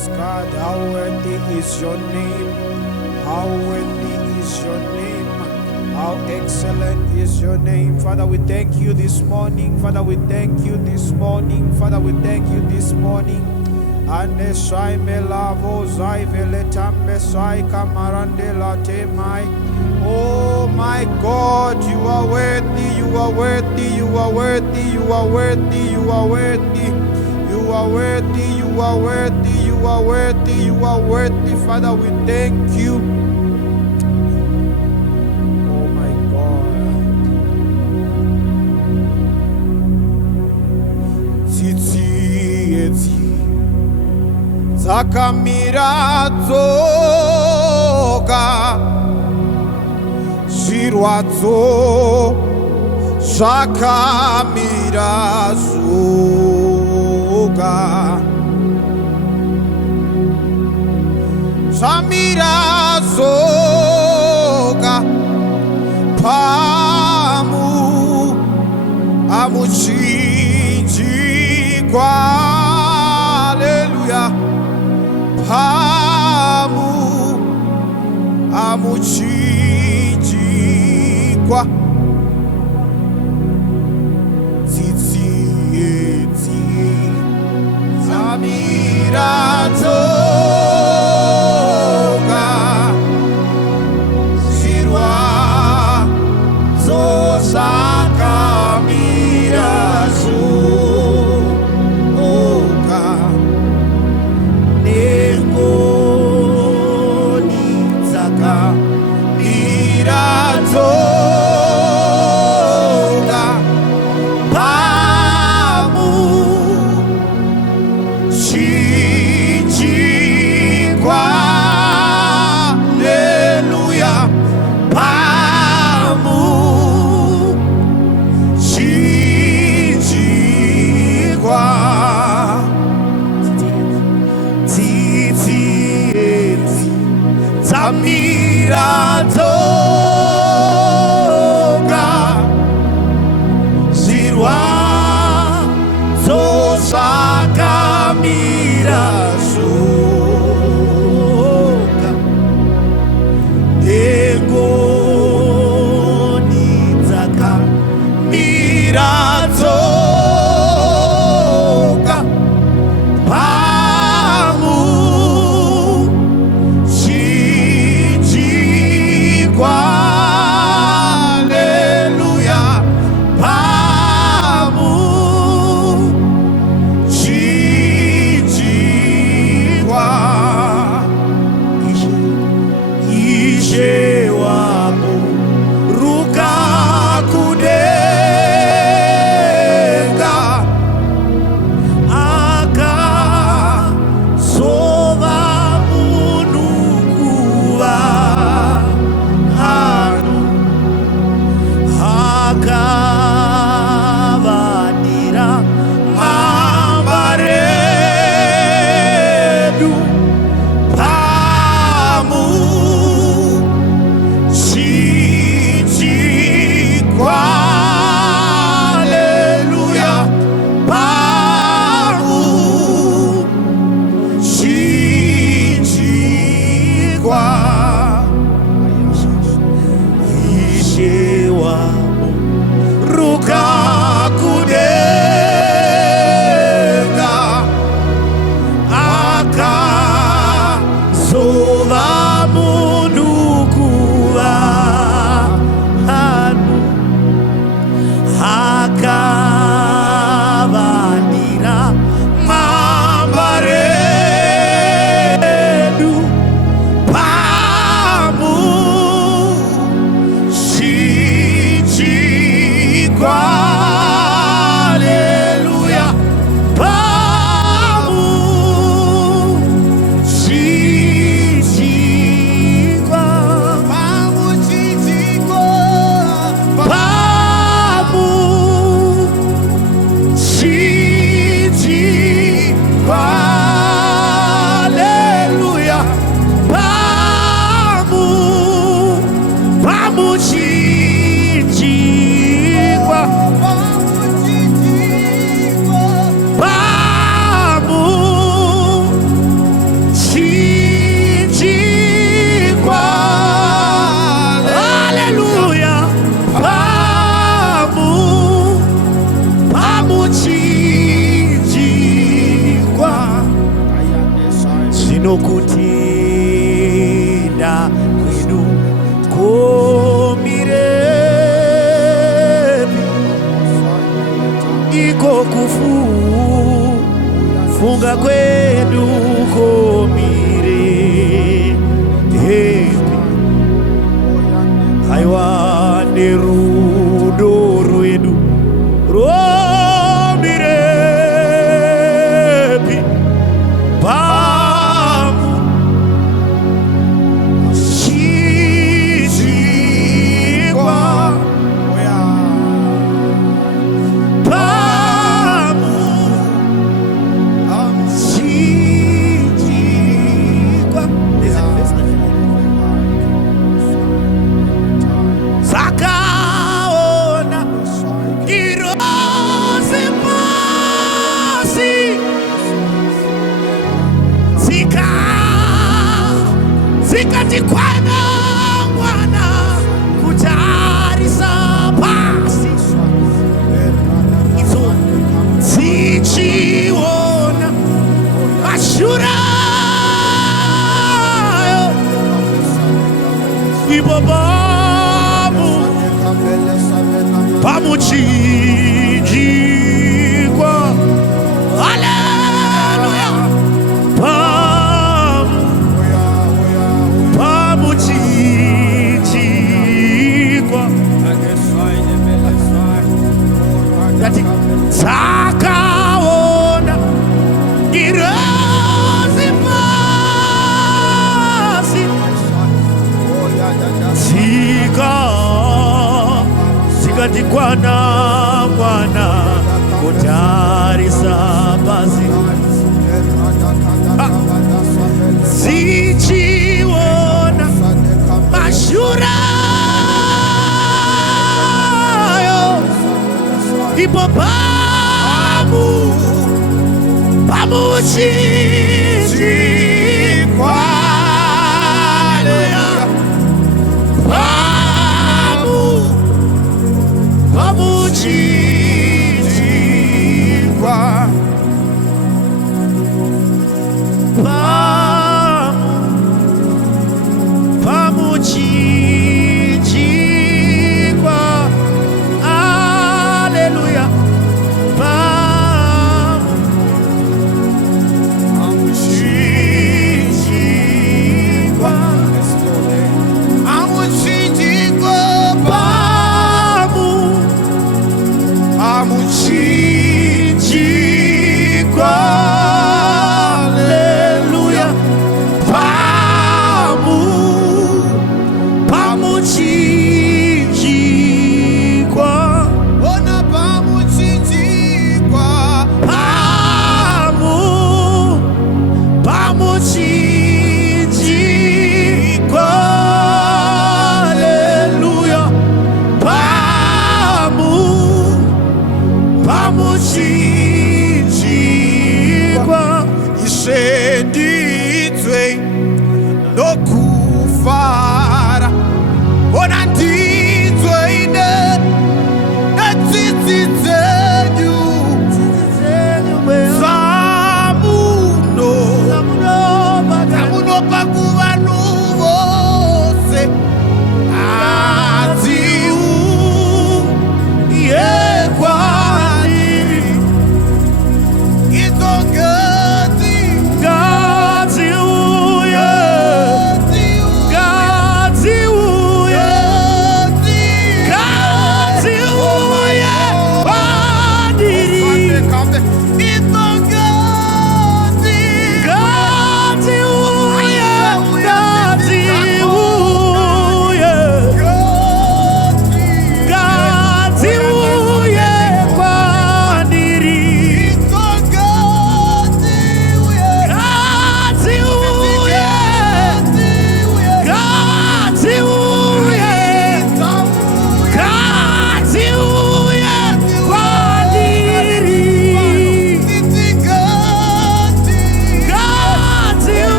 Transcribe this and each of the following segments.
Jesus, God. How worthy is your name. How worthy is your name. How excellent is your name. Father, we thank you this morning. Father, we thank you this morning. Father, we thank you this morning. Ande sai melavo zai veletam besai kamarande la temai. Oh my God, you are worthy, you are worthy, you are worthy, you are worthy, you are worthy, you are worthy, you are worthy, you are worthy, you are worthy. Father, we thank you. Oh my God. Titi eti Zakamira Zoga Shirwazo Zakamira Zoga Samira Zoga Pamu Amuchinji Kwa Hallelujah Pamu Amuchinji Kwa Titi eti Samira Zoga Sirwa Zosaka Mirazu Oka Nengoni Zaka Mirazoga Pamu Shi pamuchinjikwa chinokutinda kwedu komirepi iko kufunga kwedu komirepi haiwa nerudo rwedu romirepi zikatikwana mwana kutarisa pasi izo zichiona mashurayo ibo pamuchinjikwa haleluya pamuchinjikwa yati takaona irozi pasi zikatikwana mwana kutarisa pasi zichiona mashurayo ipo pamuchinjikwa pamuchinjikwa pamuchinjikwa haleluya pamuchinjikwa pamuchinjikwa haleluya pamuchinjikwa ona pamuchinjikwa pamuchinjikwa haleluya pamuchinjikwa isenditswe nokufara ona nditswe ine netsitsi dzenyu zamunopa kuvanhu vose adziuyekwani idzongeti ngadziuye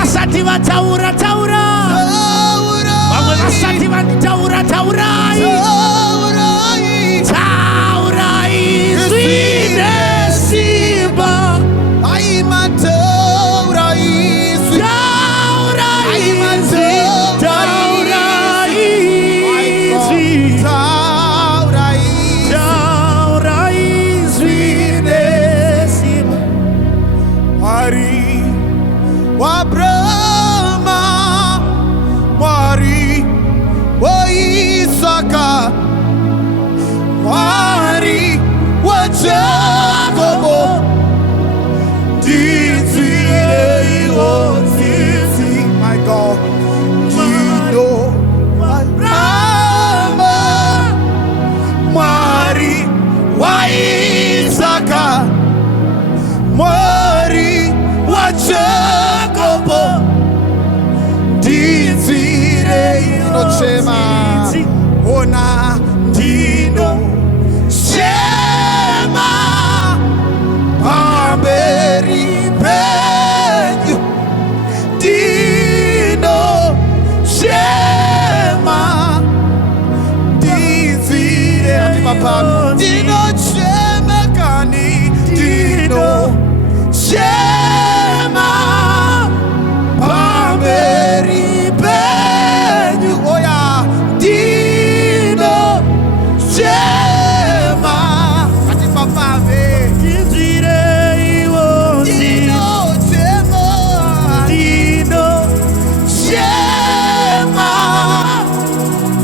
Vasati vataura taura, vamwe vasati vanitaura taurai, taurai zvine simba, taurai zvine simba, wa Brahma, Mwari wa Isaka, Mwari wa Jacobo, my God, Dino wa Brahma, Mwari wa Isaka, Mwari wa Jacobo, Shema, ona Dino Shema, Pamberi Penyu, Dino Shema, Dino Shema Kani, Dino Shema, Pamberi Penyu, oh yeah, Dino Shema, ati papa ve, Dino Shema, Dino Shema,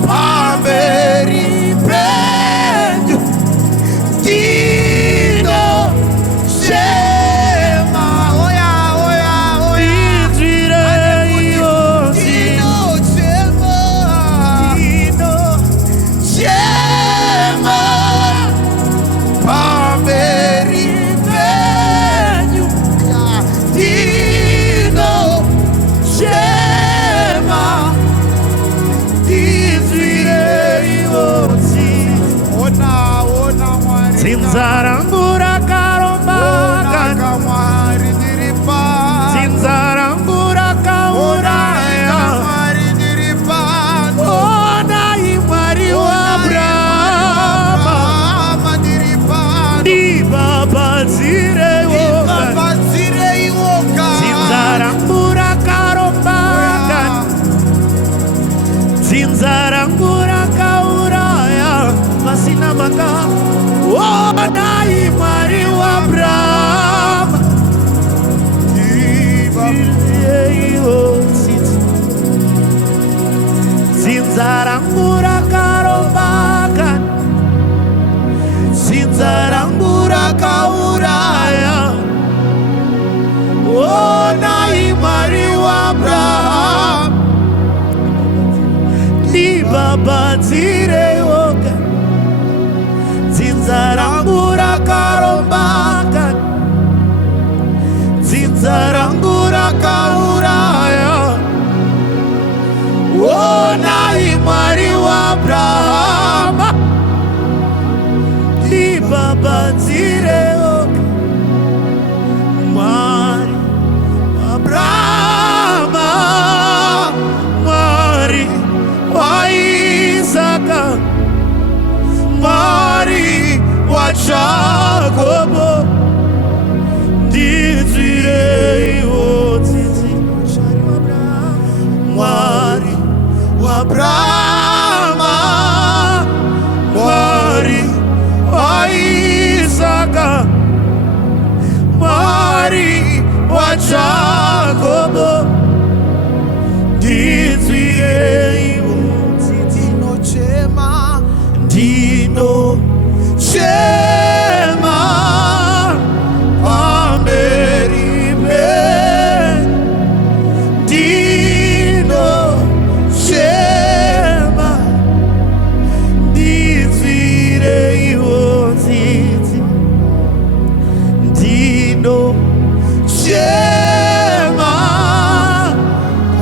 Pamberi Penyu, Dino Shema, oh yeah, oh yeah, oh yeah. Zinzarangura karombaga, zinzarangura kauraya, ona imwari wa Abrahama, ndibabadzire iwoka, zinzarangura karombaga, zinzarangura kauraya, masina maka. Ona imwari wa Abrahama, zinzarangura karombaga, zinzarangura kauraya, ona imwari wa Abrahama, ndibabadzire iwoka, zinzarangura karombaga, zinzarangura kauraya, ona imwari wa Abrahama, ndibabadzire iwoka, mwari wa Abrahama, mwari wa Isaka, mwari wa Jacobo, mwari wa Abrahama, mwari wa Isaka, mwari wa Jacobo, Dino Shema, Dino Shema, Pamberi Penyu, Dino Shema, ndizvire iwo tsitsi, chema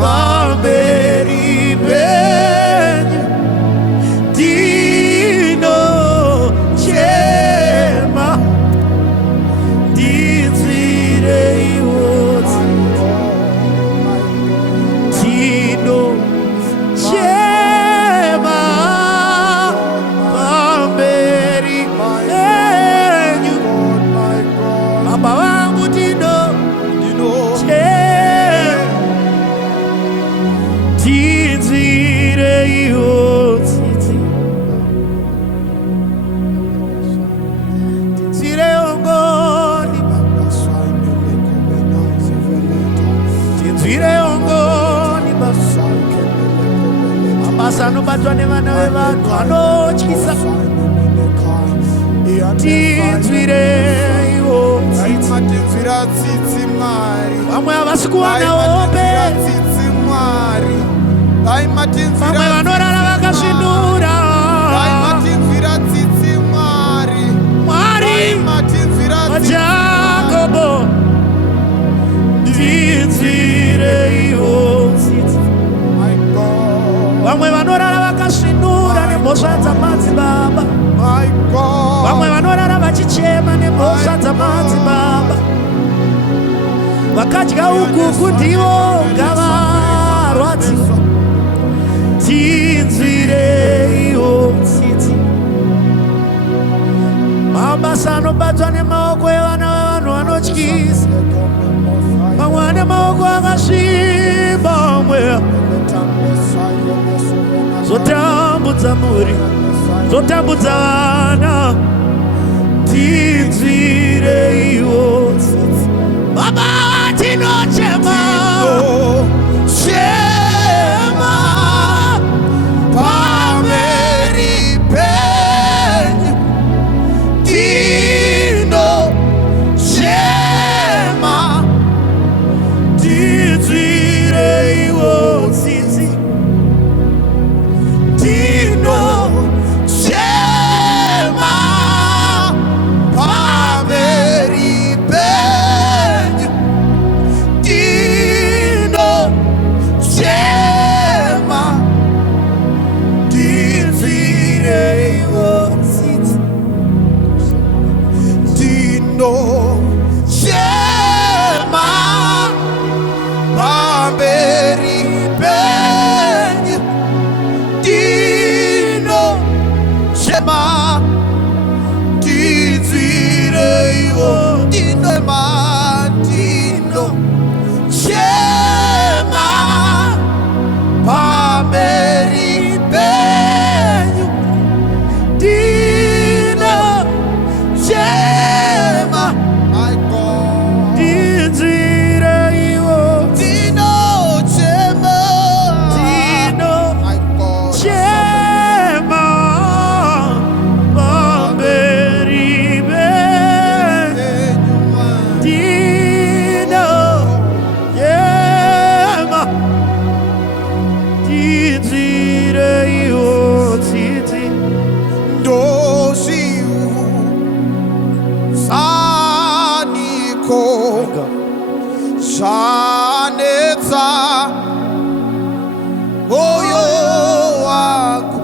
pamberi penyu ndino chema ndinzwire iwo ndino chema pamberi penyu baba vangu ndino ndinzwire iwo tsitsi ndinzwire ongoni ndinzwire ongoni mabasa anobatwa nevana vevanhu anotyisa ndinzwire iwo tsitsi vamwe havasi kuwana hope vamwe vanorara vakasvinura Mwari waJakobo ndinzwire iwo tsitsi vamwe vanorara vakasvinura nemhosva dzamadzibaba vamwe vanorara vachichema nemhosva dzamadzibaba vakadya ukuku ndivo ngavarwadziwa ndinzwire iwo tsitsi mabasa anobatwa nemaoko evana vevanhu vanotyisa vamwe vane maoko akasviba vamwe zotambudza muri zotambudza vana ndinzwire iwo tsitsi baba tinochema chema pamberi penyu ndino chema ndinzwire iwo tsitsi ndino chema pamberi penyu ndino chema ndinzwire iwo tsitsi ndino chema pamberi penyu ndino chema ndinzwire iwo ndino chema pamberi penyu ndino chema ndinzwire iwo ndino chema pamberi Shanetsa moyo wangu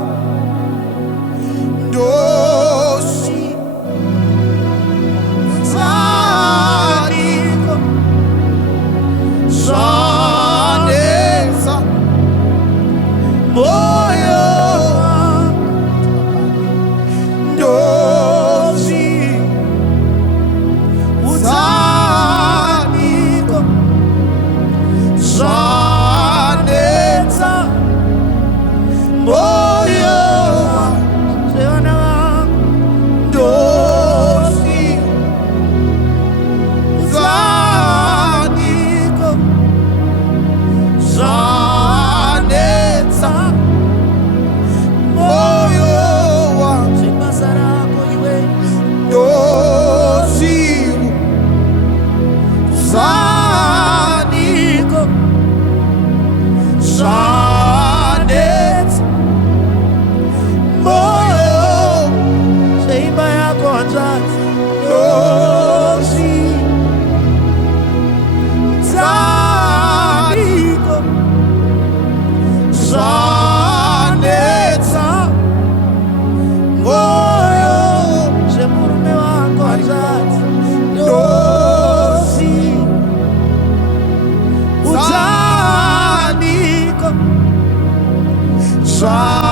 ndosi zaniko shanetsa moyo wangu ndosi zaniko shanetsa moyo Son.